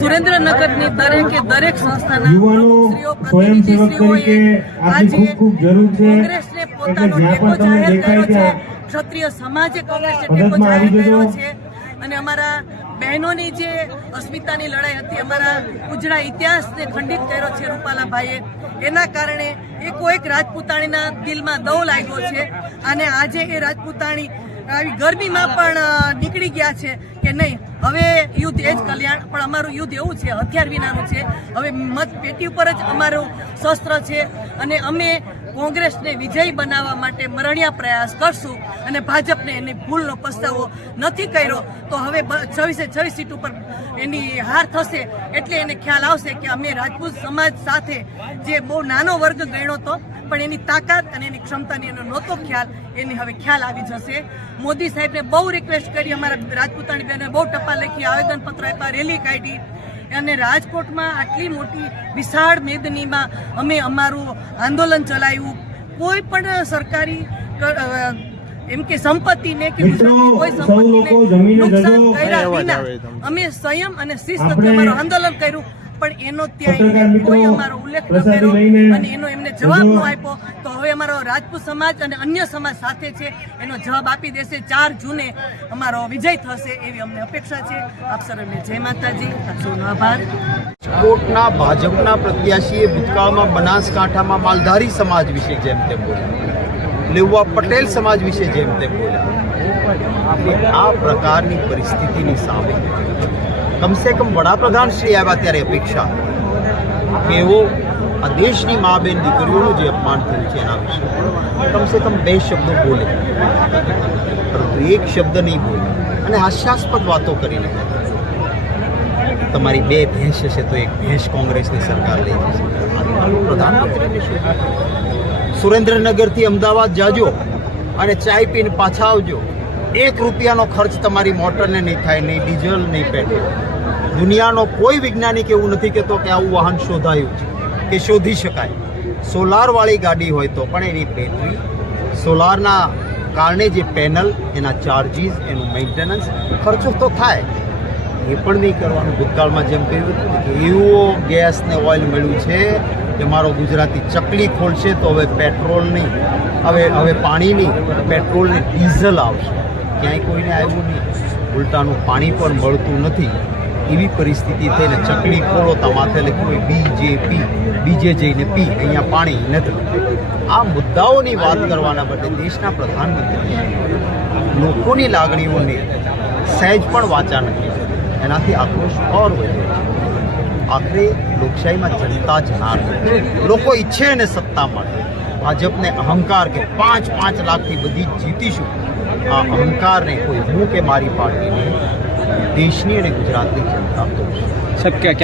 સુરેન્દ્રનગરની દરેક સંસ્થાના યુવાનો સ્વયંસેવક તરીકે આપની ખૂબ જરૂર છે. કોંગ્રેસને પોતાનો ટેકો જાહેર કર્યો છે. ક્ષત્રિય સમાજે કોંગ્રેસને ટેકો જાહેર કર્યો છે અને અમારા બહેનોની જે અસ્મિતાની લડાઈ હતી, અમારા ઉજળા ઇતિહાસને ખંડિત કર્યો છે રૂપાલાભાઈએ. એના કારણે એક રાજપૂતાણીના દિલમાં દવ લાગ્યો છે અને આજે એ રાજપૂતાણી આવી ગરમીમાં પણ નીકળી ગયા છે કે નહીં, હવે યુદ્ધ એ જ કલ્યાણ. પણ અમારું યુદ્ધ એવું છે, હથિયાર વિનાનું છે. હવે મત પેટી ઉપર જ અમારું શસ્ત્ર છે અને અમે કોંગ્રેસને વિજયી બનાવવા માટે મરણિયા પ્રયાસ કરશું અને ભાજપને એની ભૂલનો પસ્તાવો નથી કર્યો તો હવે 26 સીટ ઉપર એની હાર થશે એટલે એને ખ્યાલ આવશે કે અમે રાજપૂત સમાજ સાથે જે બહુ નાનો વર્ગ ગણ્યો હતો પણ એની તાકાત અને એની ક્ષમતાની એનો નહોતો ખ્યાલ, એની હવે ખ્યાલ આવી જશે. મોદી સાહેબને બહુ રિક્વેસ્ટ કરી, અમારા રાજપૂતાણી બહેનોએ બહુ ટપાલ લખી, આવેદનપત્ર આપ્યા, રેલી કાઢી અને રાજકોટમાં આટલી મોટી વિશાળ મેદનીમાં અમે અમારું આંદોલન ચલાવ્યું. કોઈ પણ સરકારી એમ કે સંપત્તિને કે કોઈ સંપત્તિને નુકસાન કર્યા વિના અમે સંયમ અને શિસ્તથી અમારું આંદોલન કર્યું. પણ એનો ત્યાં કોઈ અમારો ઉલ્લેખ ન કર્યો અને એનો એમને જવાબ ન આપ્યો. તો હવે અમારો રાજપૂત સમાજ અને અન્ય સમાજ સાથે છે, એનો જવાબ આપી દેશે. 4 જૂને અમારો વિજય થશે એવી અમને અપેક્ષા છે. આપ સર્વને જય માતાજી, આપ સૌનો આભાર. રાજકોટના ભાજપના પ્રત્યાશીએ ભૂતકાળમાં બનાસકાંઠામાં માલધારી સમાજ વિશે જેમ તેમ બોલ્યા, લેઉવા પટેલ સમાજ વિશે જેમ તેમ બોલ્યા. આ પ્રકારની પરિસ્થિતિની સામે કમસે કમ વડાપ્રધાન શ્રી આવ્યા ત્યારે અપેક્ષા કે એવો આ દેશની મા બેન દીકરીઓનું જે અપમાન થયું છે એના વિશે કમસે કમ 2 શબ્દો બોલે, પરંતુ એક શબ્દ નહીં બોલે અને હાસ્યાસ્પદ વાતો કરીને તમારી 2 ભેંસ હશે તો 1 ભેંસ કોંગ્રેસની સરકાર લઈ જશે. પ્રધાનમંત્રીને શું? સુરેન્દ્રનગરથી અમદાવાદ જાજો અને ચાય પીને પાછા આવજો. 1 રૂપિયાનો ખર્ચ તમારી મોટરને નહીં થાય, નહીં ડીઝલ, નહીં પેટ્રોલ. દુનિયાનો કોઈ વૈજ્ઞાનિક એવું નથી કહેતો કે આવું વાહન શોધાયું છે કે શોધી શકાય. સોલારવાળી ગાડી હોય તો પણ એની બેટરી, સોલારના કારણે જે પેનલ, એના ચાર્જીસ, એનું મેન્ટેનન્સ, ખર્ચો તો થાય. એ પણ નહીં કરવાનું. ભૂતકાળમાં જેમ કહ્યું હતું કે એવો ગેસ ને ઓઇલ મળ્યું છે કે મારો ગુજરાતી ચકલી ખોલશે તો હવે પેટ્રોલ નહીં, હવે પાણી નહીં, પેટ્રોલ ને ડીઝલ આવશે. ક્યાંય કોઈને આવ્યું નહીં, ઉલટાનું પાણી પણ મળતું નથી. એવી પરિસ્થિતિ થઈને ચકલી ખોલો તો માથે લખ્યું હોય BJP, બીજે જઈને પી, અહીંયા પાણી નથી. આ મુદ્દાઓની વાત કરવાના બદલે દેશના પ્રધાનમંત્રી લોકોની લાગણીઓને સહેજ પણ વાચા નથી, એનાથી આક્રોશ ઓર વધ્યો છે. આખરે લોકશાહીમાં જનતા જ હાર નથી. લોકો ઈચ્છે ને સત્તા મળે. ભાજપને અહંકાર કે 5 લાખથી બધી જીતીશું, આ અહંકારને કોઈ હું કે મારી પાર્ટીને દેશની અને ગુજરાતની જનતા તો સાહેબ ક્યાં